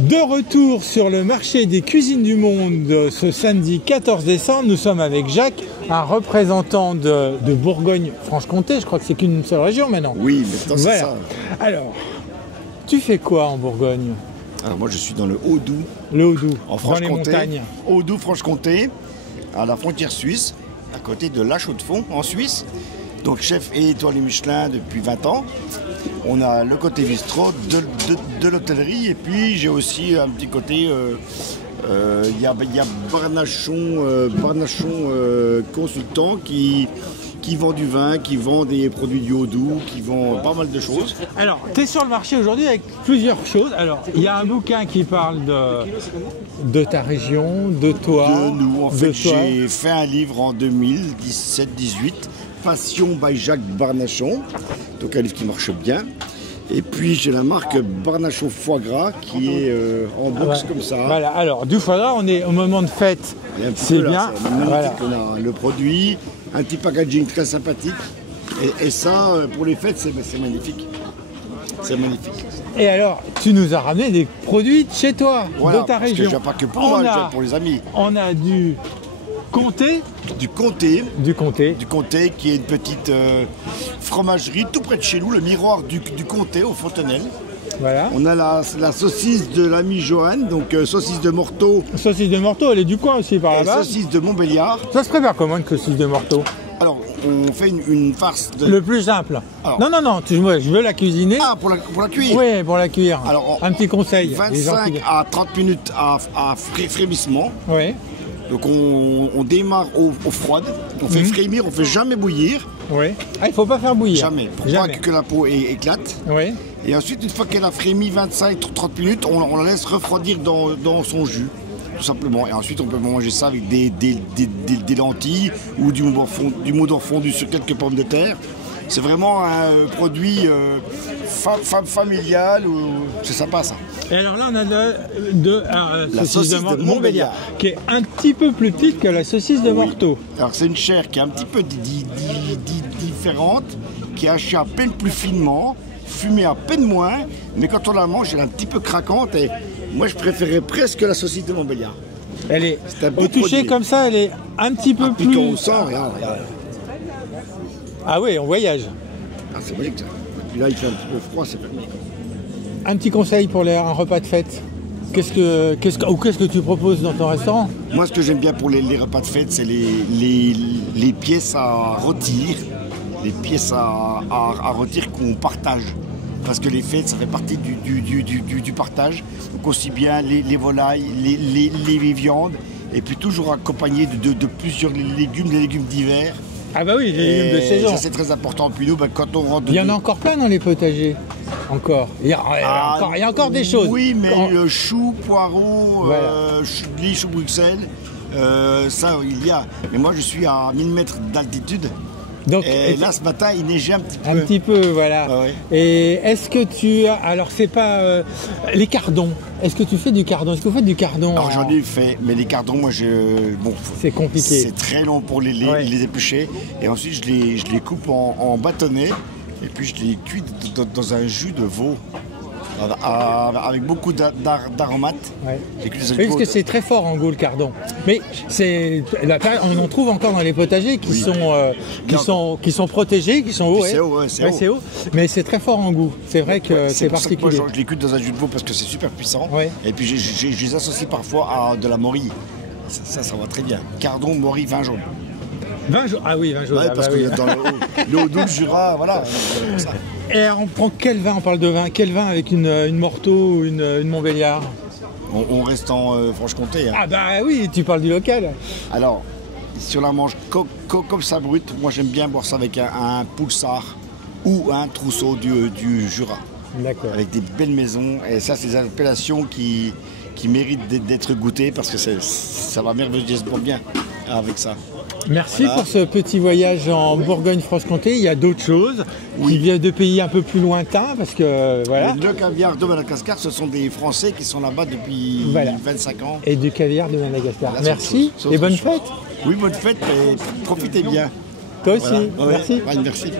De retour sur le marché des cuisines du monde ce samedi 14 décembre, nous sommes avec Jacques, un représentant de Bourgogne-Franche-Comté. Je crois que c'est qu'une seule région maintenant. Oui, maintenant c'est ça. Alors, tu fais quoi en Bourgogne? Alors moi je suis dans le Haut-Doubs. Le Haut-Doubs, en dans les montagnes. Haut-Doubs, Franche-Comté, à la frontière suisse, à côté de La Chaux-de-Fonds, en Suisse. Donc chef et étoilé Michelin depuis 20 ans. On a le côté bistrot de l'hôtellerie et puis j'ai aussi un petit côté, il y a Barnachon consultant qui vend du vin, qui vend des produits du Haut-Doubs, qui vend pas mal de choses. Alors, tu es sur le marché aujourd'hui avec plusieurs choses. Alors, il y a un bouquin qui parle de ta région, de toi. De nous, en fait, j'ai fait un livre en 2017-18, Passion by Jacques Barnachon, donc un livre qui marche bien. Et puis j'ai la marque Barnachon Foie Gras qui est en box comme ça. Voilà, alors du foie gras, on est au moment de fête, c'est bien. Voilà. On a le produit, un petit packaging très sympathique. Et ça, pour les fêtes, c'est magnifique. C'est magnifique. Et alors, tu nous as ramené des produits de chez toi, voilà, de ta région. Parce que pas que pour moi, déjà pour les amis. On a du Comté. Du Comté. Du Comté. Du Comté, qui est une petite fromagerie tout près de chez nous, le miroir du Comté, au Fontenelle. Voilà. On a la saucisse de l'ami Johan, donc saucisse de Morteau. Saucisse de Morteau, elle est du coin aussi par là-bas. Saucisse de Montbéliard. Ça se prépare comment une saucisse de Morteau? Alors, on fait une farce de... Le plus simple. Alors, non, je veux la cuisiner. Ah, pour la cuire? Oui, pour la cuire. Alors, un petit conseil. 25 à 30 minutes à frémissement. Oui. Donc on démarre au froid, on fait frémir, on fait jamais bouillir. Oui. Ah, il ne faut pas faire bouillir. Jamais, pour pas que la peau éclate. Oui. Et ensuite, une fois qu'elle a frémi 25-30 minutes, on la laisse refroidir dans son jus, tout simplement. Et ensuite, on peut manger ça avec des lentilles ou du mouton fondu sur quelques pommes de terre. C'est vraiment un produit familial, c'est sympa ça. Et alors là, on a la saucisse de Montbéliard, qui est un petit peu plus petite que la saucisse de Morteau. Alors c'est une chair qui est un petit peu différente, qui est hachée à peine plus finement, fumée à peine moins, mais quand on la mange, elle est un petit peu craquante. Et moi, je préférais presque la saucisse de Montbéliard. Elle est au toucher comme ça, elle est un petit peu plus. Piquant au sang, regarde. Ah oui, on voyage. Ah, c'est magique ça. Et puis là, il fait un petit peu froid, c'est permis. Un petit conseil pour un repas de fête. Qu'est-ce que tu proposes dans ton restaurant? Moi, ce que j'aime bien pour les repas de fête, c'est les pièces à rôtir. Les pièces à rôtir qu'on partage. Parce que les fêtes, ça fait partie du partage. Donc aussi bien les volailles, les viandes, et puis toujours accompagné de plusieurs légumes, des légumes d'hiver. Ah bah oui, les légumes de saison. Ça c'est très important. Puis nous, quand on rentre... Il y en a encore plein dans les potagers. Encore. Il y a encore des choses. Oui, mais le chou, poireau, voilà. Chou Bruxelles, ça il y a. Mais moi je suis à 1000 mètres d'altitude. Donc, et là ce matin il neigeait un petit peu. Un petit peu, voilà. Ah, ouais. Et est-ce que tu as... Alors c'est pas... les cardons. Est-ce que tu fais du cardon? Est-ce que vous faites du cardon? Alors j'en ai fait, mais les cardons, moi bon, c'est compliqué. C'est très long pour les éplucher. Et ensuite je les coupe en bâtonnets. Et puis je les cuis dans un jus de veau. Avec beaucoup d'aromates. Ouais. Oui, parce que c'est très fort en goût le cardon. Mais on en trouve encore dans les potagers qui sont protégés, qui sont hauts. C'est haut. Mais c'est très fort en goût. C'est vrai que c'est particulier. Moi, je les cuis dans un jus de veau parce que c'est super puissant. Ouais. Et puis je les associe parfois à de la morille. Ça va très bien. Cardon, morille, vin jaune. Vin jaune. Ah oui, vin jaune. Ouais, parce que dans le Haut-Doubs, le Jura, voilà. Ça. Et on prend quel vin? On parle de vin. Quel vin avec une Morteau ou une Montbéliard? On reste en Franche-Comté. Hein. Ah bah oui, tu parles du local. Alors, si on la mange comme ça brute, moi j'aime bien boire ça avec un Poulsard ou un Trousseau du Jura. D'accord. Avec des belles maisons. Et ça, c'est des appellations qui méritent d'être goûtées parce que ça va merveilleusement bien avec ça. Merci pour ce petit voyage en Bourgogne-Franche-Comté. Il y a d'autres choses qui viennent de pays un peu plus lointains parce que voilà. Le caviar de Madagascar, ce sont des Français qui sont là-bas depuis 25 ans. Et du caviar de Madagascar. Merci et bonne fête. Oui, bonne fête et profitez bien. Toi aussi. Merci. Merci.